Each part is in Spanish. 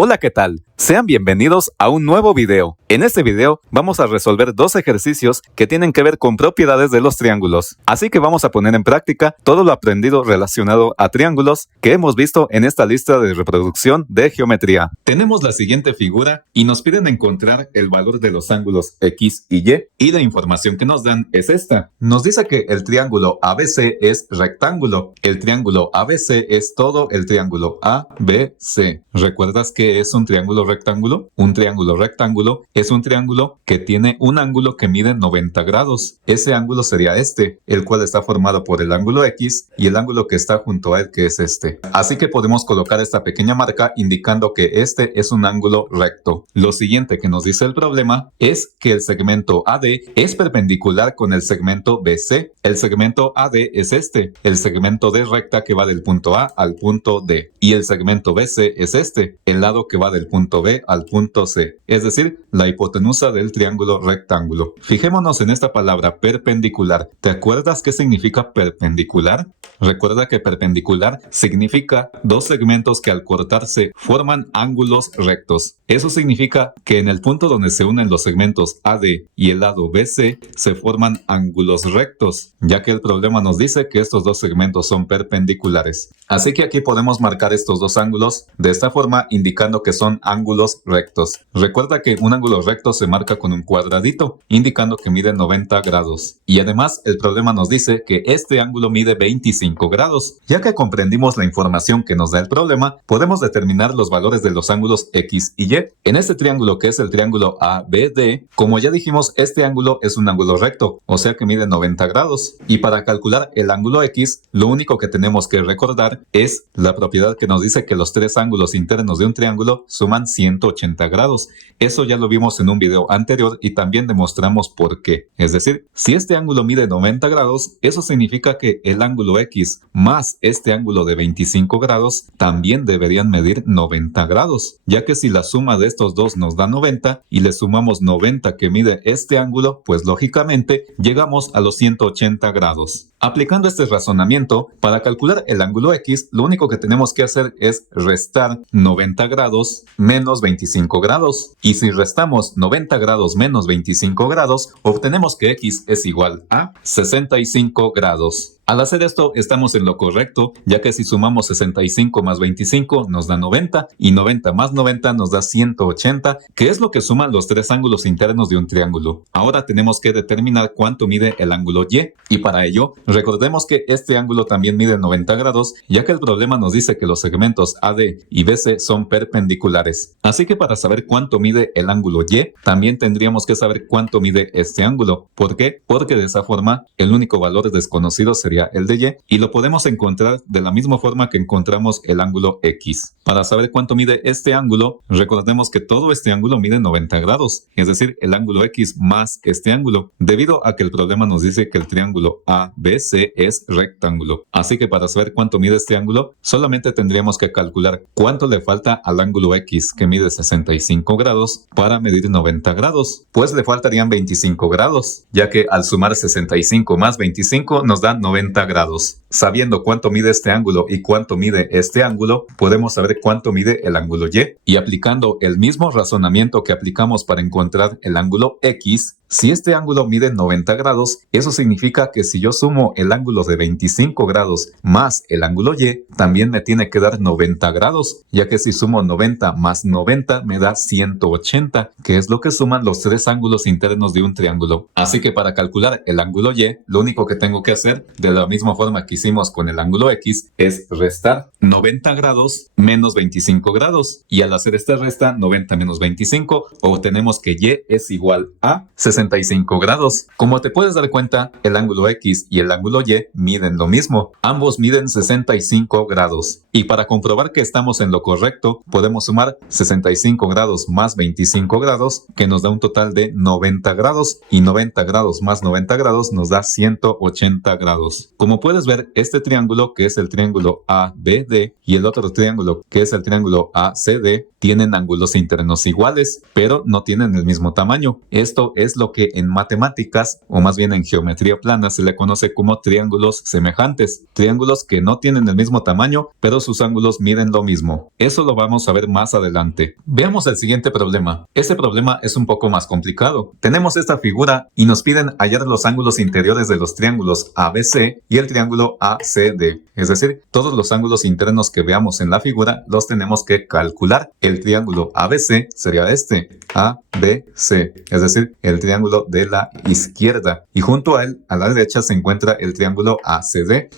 Hola, ¿qué tal? Sean bienvenidos a un nuevo video. En este video vamos a resolver dos ejercicios que tienen que ver con propiedades de los triángulos. Así que vamos a poner en práctica todo lo aprendido relacionado a triángulos que hemos visto en esta lista de reproducción de geometría. Tenemos la siguiente figura y nos piden encontrar el valor de los ángulos X y Y la información que nos dan es esta. Nos dice que el triángulo ABC es rectángulo. El triángulo ABC es todo el triángulo ABC. ¿Recuerdas qué es un triángulo rectángulo? Un triángulo rectángulo es un triángulo que tiene un ángulo que mide 90 grados. Ese ángulo sería este, el cual está formado por el ángulo X y el ángulo que está junto a él, que es este. Así que podemos colocar esta pequeña marca indicando que este es un ángulo recto. Lo siguiente que nos dice el problema es que el segmento AD es perpendicular con el segmento BC. El segmento AD es este, el segmento de recta que va del punto A al punto D. Y el segmento BC es este, el lado que va del punto B al punto C, es decir, la hipotenusa del triángulo rectángulo. Fijémonos en esta palabra perpendicular. ¿Te acuerdas qué significa perpendicular? Recuerda que perpendicular significa dos segmentos que al cortarse forman ángulos rectos. Eso significa que en el punto donde se unen los segmentos AD y el lado BC se forman ángulos rectos, ya que el problema nos dice que estos dos segmentos son perpendiculares. Así que aquí podemos marcar estos dos ángulos de esta forma, indicando que son ángulos rectos. Recuerda que un ángulo recto se marca con un cuadradito, indicando que mide 90 grados. Y además, el problema nos dice que este ángulo mide 25 grados. Ya que comprendimos la información que nos da el problema, podemos determinar los valores de los ángulos X y Y. En este triángulo, que es el triángulo ABD, como ya dijimos, este ángulo es un ángulo recto, o sea que mide 90 grados. Y para calcular el ángulo X, lo único que tenemos que recordar es la propiedad que nos dice que los tres ángulos internos de un triángulo suman 180 grados. Eso ya lo vimos en un video anterior y también demostramos por qué. Es decir, si este ángulo mide 90 grados, eso significa que el ángulo X más este ángulo de 25 grados también deberían medir 90 grados, ya que si la suma de estos dos nos da 90 y le sumamos 90 que mide este ángulo, pues lógicamente llegamos a los 180 grados. Aplicando este razonamiento, para calcular el ángulo X, lo único que tenemos que hacer es restar 90 grados menos 25 grados. Y si restamos 90 grados menos 25 grados, obtenemos que X es igual a 65 grados. Al hacer esto estamos en lo correcto, ya que si sumamos 65 más 25 nos da 90 y 90 más 90 nos da 180, que es lo que suman los tres ángulos internos de un triángulo. Ahora tenemos que determinar cuánto mide el ángulo Y, y para ello recordemos que este ángulo también mide 90 grados, ya que el problema nos dice que los segmentos AD y BC son perpendiculares. Así que para saber cuánto mide el ángulo Y, también tendríamos que saber cuánto mide este ángulo. ¿Por qué? Porque de esa forma el único valor desconocido sería el de Y lo podemos encontrar de la misma forma que encontramos el ángulo X. Para saber cuánto mide este ángulo, recordemos que todo este ángulo mide 90 grados, es decir, el ángulo X más este ángulo, debido a que el problema nos dice que el triángulo ABC es rectángulo. Así que para saber cuánto mide este ángulo, solamente tendríamos que calcular cuánto le falta al ángulo X, que mide 65 grados, para medir 90 grados. Pues le faltarían 25 grados, ya que al sumar 65 más 25 nos da 90 grados. Sabiendo cuánto mide este ángulo y cuánto mide este ángulo, podemos saber cuánto mide el ángulo Y. Y aplicando el mismo razonamiento que aplicamos para encontrar el ángulo X, si este ángulo mide 90 grados, eso significa que si yo sumo el ángulo de 25 grados más el ángulo Y, también me tiene que dar 90 grados, ya que si sumo 90 más 90 me da 180, que es lo que suman los tres ángulos internos de un triángulo. Así que para calcular el ángulo Y, lo único que tengo que hacer, de la misma forma que hicimos con el ángulo X, es restar 90 grados menos 25 grados. Y al hacer esta resta, 90 menos 25, obtenemos que Y es igual a 65 grados. Como te puedes dar cuenta, el ángulo X y el ángulo Y miden lo mismo. Ambos miden 65 grados. Y para comprobar que estamos en lo correcto, podemos sumar 65 grados más 25 grados, que nos da un total de 90 grados. Y 90 grados más 90 grados nos da 180 grados. Como puedes ver, este triángulo, que es el triángulo ABD, y el otro triángulo, que es el triángulo ACD, tienen ángulos internos iguales, pero no tienen el mismo tamaño. Esto es lo que en matemáticas, o más bien en geometría plana, se le conoce como triángulos semejantes. Triángulos que no tienen el mismo tamaño, pero sus ángulos miden lo mismo. Eso lo vamos a ver más adelante. Veamos el siguiente problema. Este problema es un poco más complicado. Tenemos esta figura y nos piden hallar los ángulos interiores de los triángulos ABC y el triángulo ACD. Es decir, todos los ángulos internos que veamos en la figura los tenemos que calcular. El triángulo ABC sería este, ABC, es decir, el triángulo de la izquierda. Y junto a él, a la derecha, se encuentra el triángulo ACD.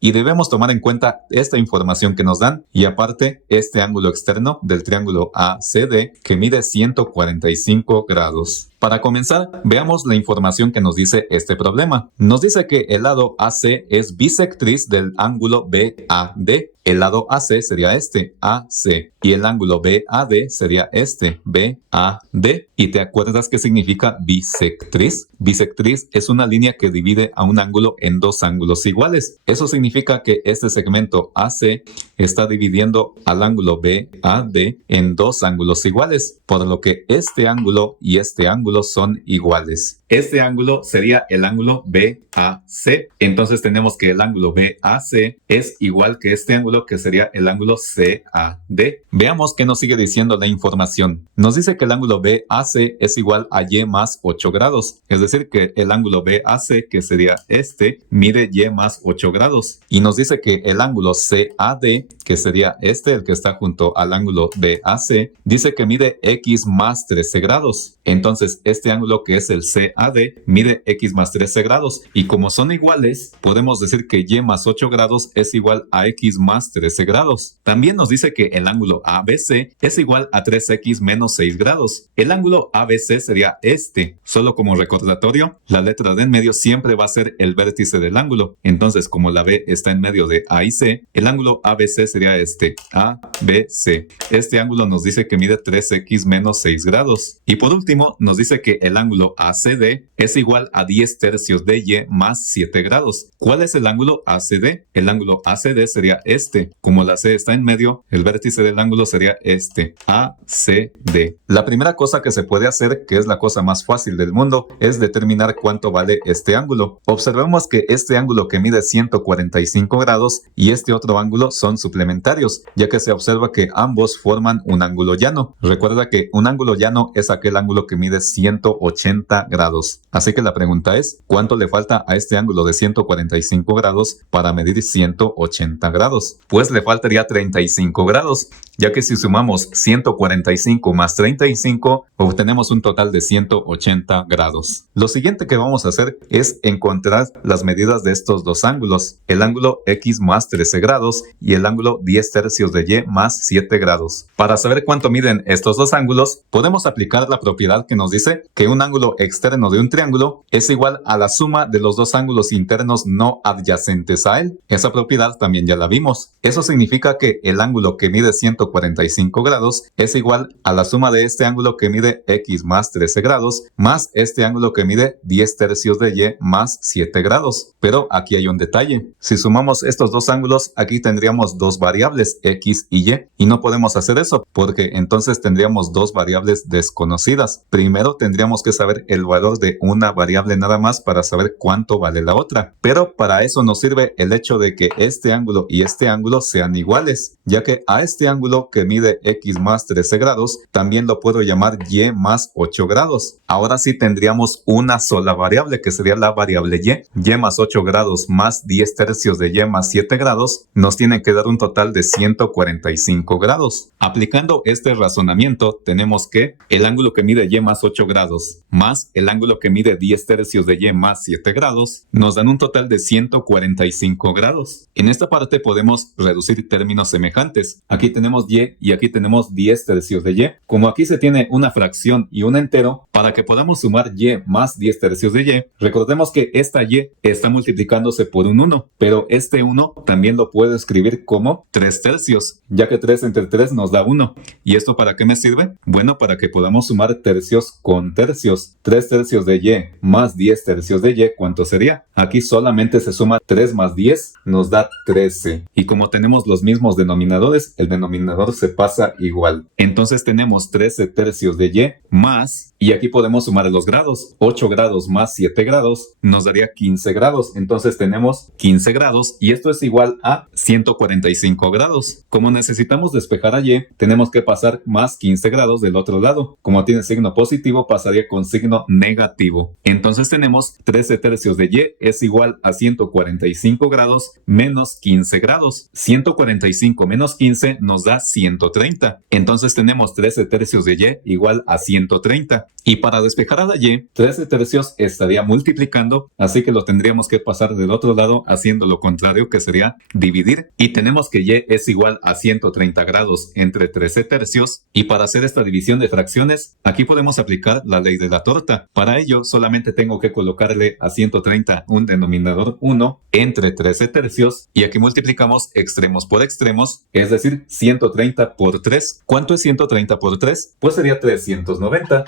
Y debemos tomar en cuenta esta información que nos dan y aparte este ángulo externo del triángulo ACD que mide 145 grados. Para comenzar, veamos la información que nos dice este problema. Nos dice que el lado AC es bisectriz del ángulo BAD. El lado AC sería este, AC, y el ángulo BAD sería este, BAD. ¿Y te acuerdas qué significa bisectriz? Bisectriz es una línea que divide a un ángulo en dos ángulos iguales. Eso significa que este segmento AC está dividiendo al ángulo BAD en dos ángulos iguales, por lo que este ángulo y este ángulo son iguales. Este ángulo sería el ángulo BAC. Entonces tenemos que el ángulo BAC es igual que este ángulo que sería el ángulo CAD. Veamos qué nos sigue diciendo la información. Nos dice que el ángulo BAC es igual a Y más 8 grados. Es decir que el ángulo BAC, que sería este, mide Y más 8 grados. Y nos dice que el ángulo CAD, que sería este, el que está junto al ángulo BAC, dice que mide X más 13 grados. Entonces este ángulo que es el CAD mide X más 13 grados. Y como son iguales, podemos decir que Y más 8 grados es igual a X más 13 grados. También nos dice que el ángulo ABC es igual a 3X menos 6 grados. El ángulo ABC sería este. Solo como recordatorio, la letra D en medio siempre va a ser el vértice del ángulo. Entonces, como la B está en medio de A y C, el ángulo ABC sería este, ABC. Este ángulo nos dice que mide 3X menos 6 grados. Y por último, nos dice que el ángulo ACD es igual a 10 tercios de Y más 7 grados. ¿Cuál es el ángulo ACD? El ángulo ACD sería este. Como la C está en medio, el vértice del ángulo sería este, ACD. La primera cosa que se puede hacer, que es la cosa más fácil del mundo, es determinar cuánto vale este ángulo. Observemos que este ángulo que mide 145 grados y este otro ángulo son suplementarios, ya que se observa que ambos forman un ángulo llano. Recuerda que un ángulo llano es aquel ángulo que mide 180 grados. Así que la pregunta es, ¿cuánto le falta a este ángulo de 145 grados para medir 180 grados? Pues le faltaría 35 grados, ya que si sumamos 145 más 35, obtenemos un total de 180 grados. Lo siguiente que vamos a hacer es encontrar las medidas de estos dos ángulos, el ángulo X más 13 grados y el ángulo 10 tercios de Y más 7 grados. Para saber cuánto miden estos dos ángulos, podemos aplicar la propiedad que nos dice que un ángulo externo de un triángulo es igual a la suma de los dos ángulos internos no adyacentes a él. Esa propiedad también ya la vimos. Eso significa que el ángulo que mide 145 grados es igual a la suma de este ángulo que mide X más 13 grados más este ángulo que mide 10 tercios de Y más 7 grados. Pero aquí hay un detalle. Si sumamos estos dos ángulos, aquí tendríamos dos variables, X y Y, y no podemos hacer eso porque entonces tendríamos dos variables desconocidas. Primero tendríamos que saber el valor de una variable nada más para saber cuánto vale la otra. Pero para eso nos sirve el hecho de que este ángulo y este ángulo sean iguales, ya que a este ángulo que mide X más 13 grados también lo puedo llamar Y más 8 grados. Ahora sí tendríamos una sola variable que sería la variable Y más 8 grados más 10 tercios de Y más 7 grados nos tiene que dar un total de 145 grados. Aplicando este razonamiento tenemos que el ángulo que mide Y más 8 grados más el ángulo que mide 10 tercios de Y más 7 grados nos dan un total de 145 grados. En esta parte podemos reducir términos semejantes. Aquí tenemos Y aquí tenemos 10 tercios de Y. Como aquí se tiene una fracción y un entero, para que podamos sumar Y más 10 tercios de Y, recordemos que esta Y está multiplicándose por un 1, pero este 1 también lo puedo escribir como 3 tercios, ya que 3 entre 3 nos da 1. ¿Y esto para qué me sirve? Bueno, para que podamos sumar tercios con con tercios. 3 tercios de y más 10 tercios de y, ¿cuánto sería? Aquí solamente se suma 3 más 10, nos da 13. Y como tenemos los mismos denominadores, el denominador se pasa igual. Entonces tenemos 13 tercios de y más, y aquí podemos sumar los grados. 8 grados más 7 grados nos daría 15 grados. Entonces tenemos 15 grados y esto es igual a 145 grados. Como necesitamos despejar a y, tenemos que pasar más 15 grados del otro lado. Como tiene signo positivo, pasaría con signo negativo. Entonces tenemos 13 tercios de y es igual a 145 grados menos 15 grados. 145 menos 15 nos da 130. Entonces tenemos 13 tercios de y igual a 130. Y para despejar a la y, 13 tercios estaría multiplicando, así que lo tendríamos que pasar del otro lado haciendo lo contrario, que sería dividir. Y tenemos que y es igual a 130 grados entre 13 tercios. Y para hacer esta división de fracciones, aquí podemos aplicar la ley de la torta. Para ello, solamente tengo que colocarle a 130 un denominador 1 entre 13 tercios. Y aquí multiplicamos extremos por extremos, es decir, 130 por 3. ¿Cuánto es 130 por 3? Pues sería 390.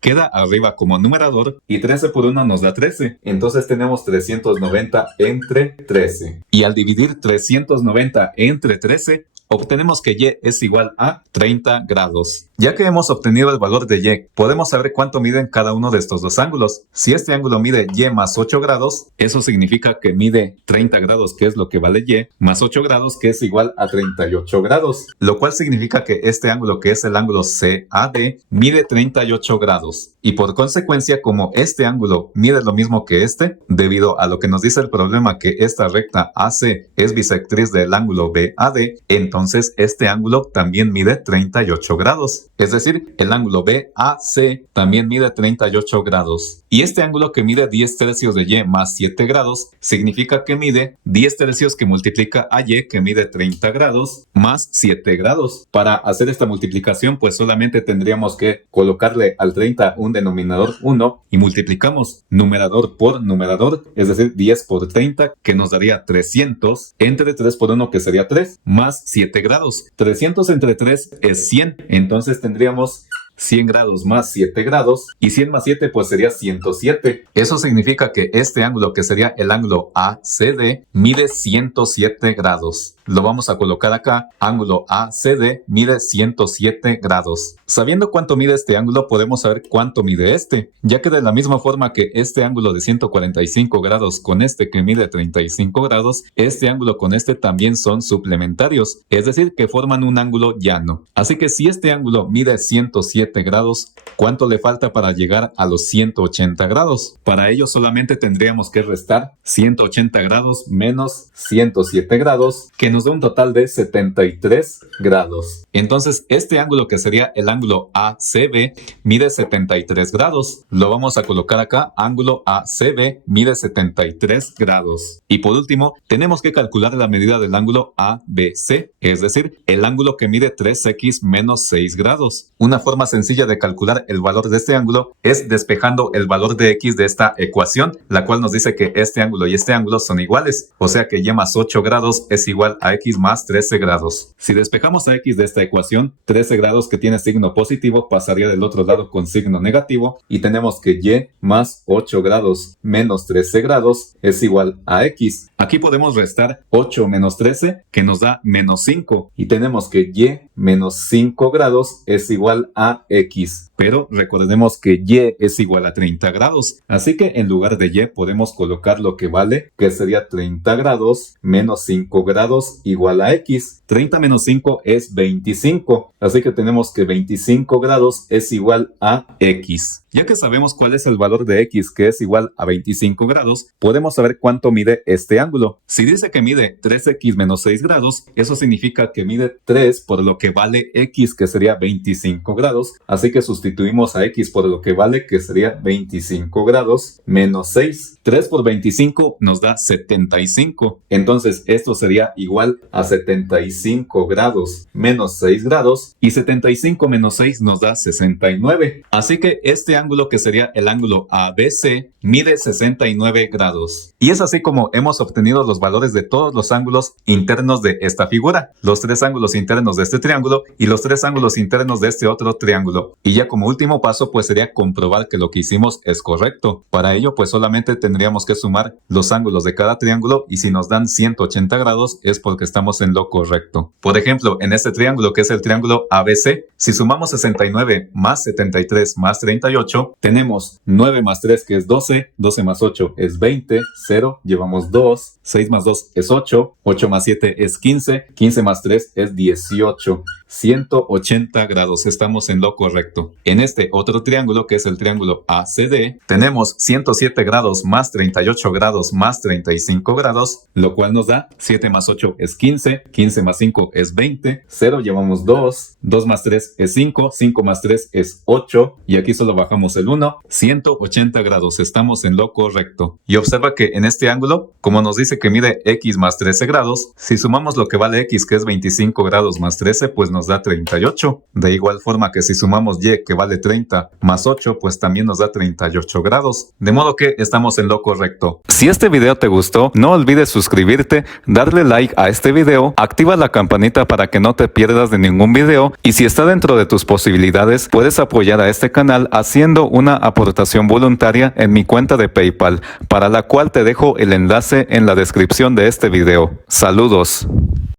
Queda arriba como numerador y 13 por 1 nos da 13. Entonces tenemos 390 entre 13. Y al dividir 390 entre 13, obtenemos que y es igual a 30 grados. Ya que hemos obtenido el valor de y, podemos saber cuánto miden cada uno de estos dos ángulos. Si este ángulo mide y más 8 grados, eso significa que mide 30 grados, que es lo que vale y, más 8 grados, que es igual a 38 grados. Lo cual significa que este ángulo, que es el ángulo CAD, mide 38 grados. Y por consecuencia, como este ángulo mide lo mismo que este, debido a lo que nos dice el problema que esta recta AC es bisectriz del ángulo BAD, entonces este ángulo también mide 38 grados. Es decir, el ángulo BAC también mide 38 grados. Y este ángulo que mide 10 tercios de y más 7 grados, significa que mide 10 tercios que multiplica a y, que mide 30 grados, más 7 grados. Para hacer esta multiplicación, pues solamente tendríamos que colocarle al 30 un denominador 1 y multiplicamos numerador por numerador, es decir, 10 por 30, que nos daría 300, entre 3 por 1, que sería 3, más 7 grados. 300 entre 3 es 100, entonces tendríamos 100 grados más 7 grados, y 100 más 7 pues sería 107. Eso significa que este ángulo, que sería el ángulo ACD, mide 107 grados. Lo vamos a colocar acá, ángulo ACD mide 107 grados. Sabiendo cuánto mide este ángulo, podemos saber cuánto mide este, ya que de la misma forma que este ángulo de 145 grados con este que mide 35 grados, este ángulo con este también son suplementarios, es decir, que forman un ángulo llano. Así que si este ángulo mide 107 grados, ¿cuánto le falta para llegar a los 180 grados? Para ello solamente tendríamos que restar 180 grados menos 107 grados, que nos da un total de 73 grados. Entonces este ángulo, que sería el ángulo ACB, mide 73 grados. Lo vamos a colocar acá, ángulo ACB mide 73 grados. Y por último, tenemos que calcular la medida del ángulo ABC, es decir, el ángulo que mide 3x menos 6 grados. Una forma sencilla de calcular el valor de este ángulo es despejando el valor de x de esta ecuación, la cual nos dice que este ángulo y este ángulo son iguales, o sea que y más 8 grados es igual a x más 13 grados. Si despejamos a x de esta ecuación, 13 grados, que tiene signo positivo, pasaría del otro lado con signo negativo, y tenemos que y más 8 grados menos 13 grados es igual a x. Aquí podemos restar 8 menos 13, que nos da menos 5, y tenemos que y menos 5 grados es igual a x. Pero recordemos que y es igual a 30 grados, así que en lugar de y podemos colocar lo que vale, que sería 30 grados menos 5 grados igual a x. 30 menos 5 es 25, así que tenemos que 25 grados es igual a x. Ya que sabemos cuál es el valor de x, que es igual a 25 grados, podemos saber cuánto mide este ángulo. Si dice que mide 3x menos 6 grados, eso significa que mide 3 por lo que vale x, que sería 25 grados, así que sustituimos a x por lo que vale, que sería 25 grados menos 6. 3 por 25 nos da 75. Entonces esto sería igual a 75 grados menos 6 grados, y 75 menos 6 nos da 69. Así que este ángulo, que sería el ángulo ABC, mide 69 grados. Y es así como hemos obtenido los valores de todos los ángulos internos de esta figura, los 3 ángulos internos de este triángulo y los 3 ángulos internos de este otro triángulo. Y ya como como último paso pues sería comprobar que lo que hicimos es correcto. Para ello pues solamente tendríamos que sumar los ángulos de cada triángulo y si nos dan 180 grados es porque estamos en lo correcto. Por ejemplo, en este triángulo que es el triángulo ABC, si sumamos 69 más 73 más 38, tenemos 9 más 3 que es 12, 12 más 8 es 20, 0, llevamos 2, 6 más 2 es 8, 8 más 7 es 15, 15 más 3 es 18. 180 grados, estamos en lo correcto. En este otro triángulo que es el triángulo ACD, tenemos 107 grados más 38 grados más 35 grados, lo cual nos da 7 más 8 es 15, 15 más 5 es 20, 0 llevamos 2, 2 más 3 es 5, 5 más 3 es 8 y aquí solo bajamos el 1, 180 grados, estamos en lo correcto. Y observa que en este ángulo, como nos dice que mide x más 13 grados, si sumamos lo que vale x que es 25 grados más 13, pues nos da 38. De igual forma que si sumamos y que vale 30 más 8, pues también nos da 38 grados. De modo que estamos en lo correcto. Si este video te gustó, no olvides suscribirte, darle like a este video, activa la campanita para que no te pierdas de ningún video y si está dentro de tus posibilidades, puedes apoyar a este canal haciendo una aportación voluntaria en mi cuenta de PayPal, para la cual te dejo el enlace en la descripción de este video. Saludos.